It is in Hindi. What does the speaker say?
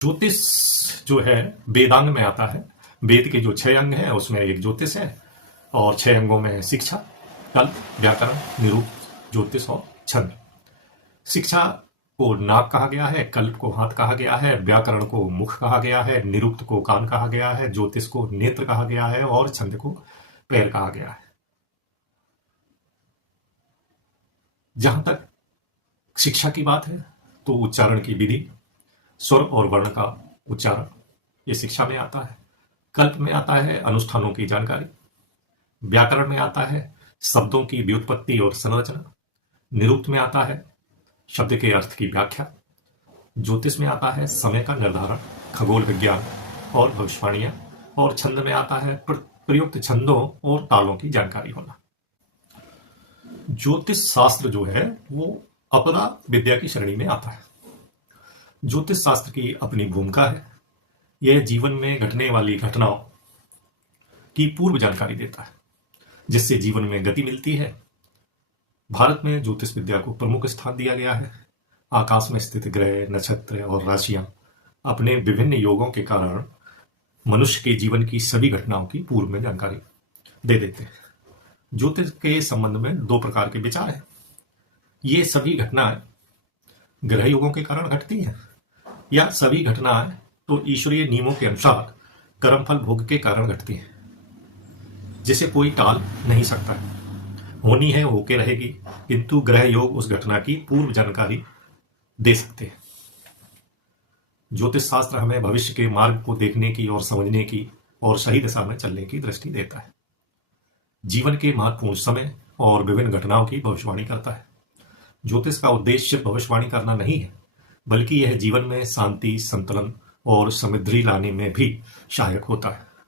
ज्योतिष जो है वेदांग में आता है। वेद के जो 6 अंग हैं उसमें एक ज्योतिष है और 6 अंगों में शिक्षा, कल्प, व्याकरण, निरुक्त, ज्योतिष और छंद। शिक्षा को नाक कहा गया है, कल्प को हाथ कहा गया है, व्याकरण को मुख कहा गया है, निरुक्त को कान कहा गया है, ज्योतिष को नेत्र कहा गया है और छंद को पैर कहा गया है। जहां तक शिक्षा की बात है तो उच्चारण की विधि, स्वर और वर्ण का उच्चारण ये शिक्षा में आता है। कल्प में आता है अनुष्ठानों की जानकारी, व्याकरण में आता है शब्दों की व्युत्पत्ति और संरचना, निरुक्त में आता है शब्द के अर्थ की व्याख्या, ज्योतिष में आता है समय का निर्धारण, खगोल विज्ञान और भविष्यवाणियां, और छंद में आता है प्रयुक्त छंदों और तालों की जानकारी होना। ज्योतिष शास्त्र जो है वो अपरा विद्या की श्रेणी में आता है। ज्योतिष शास्त्र की अपनी भूमिका है। यह जीवन में घटने वाली घटनाओं की पूर्व जानकारी देता है, जिससे जीवन में गति मिलती है। भारत में ज्योतिष विद्या को प्रमुख स्थान दिया गया है। आकाश में स्थित ग्रह, नक्षत्र और राशियां अपने विभिन्न योगों के कारण मनुष्य के जीवन की सभी घटनाओं की पूर्व में जानकारी दे देते हैं। ज्योतिष के संबंध में 2 प्रकार के विचार हैं। ये सभी घटनाएं ग्रह योगों के कारण घटती हैं या सभी घटनाएं तो ईश्वरीय नियमों के अनुसार कर्मफल भोग के कारण घटती हैं, जिसे कोई टाल नहीं सकता है। होनी है होके रहेगी, किंतु ग्रह योग उस घटना की पूर्व जानकारी दे सकते हैं। ज्योतिष शास्त्र हमें भविष्य के मार्ग को देखने की और समझने की और सही दिशा में चलने की दृष्टि देता है। जीवन के महत्वपूर्ण समय और विभिन्न घटनाओं की भविष्यवाणी करता है। ज्योतिष का उद्देश्य भविष्यवाणी करना नहीं है, बल्कि यह जीवन में शांति, संतुलन और समृद्धि लाने में भी सहायक होता है।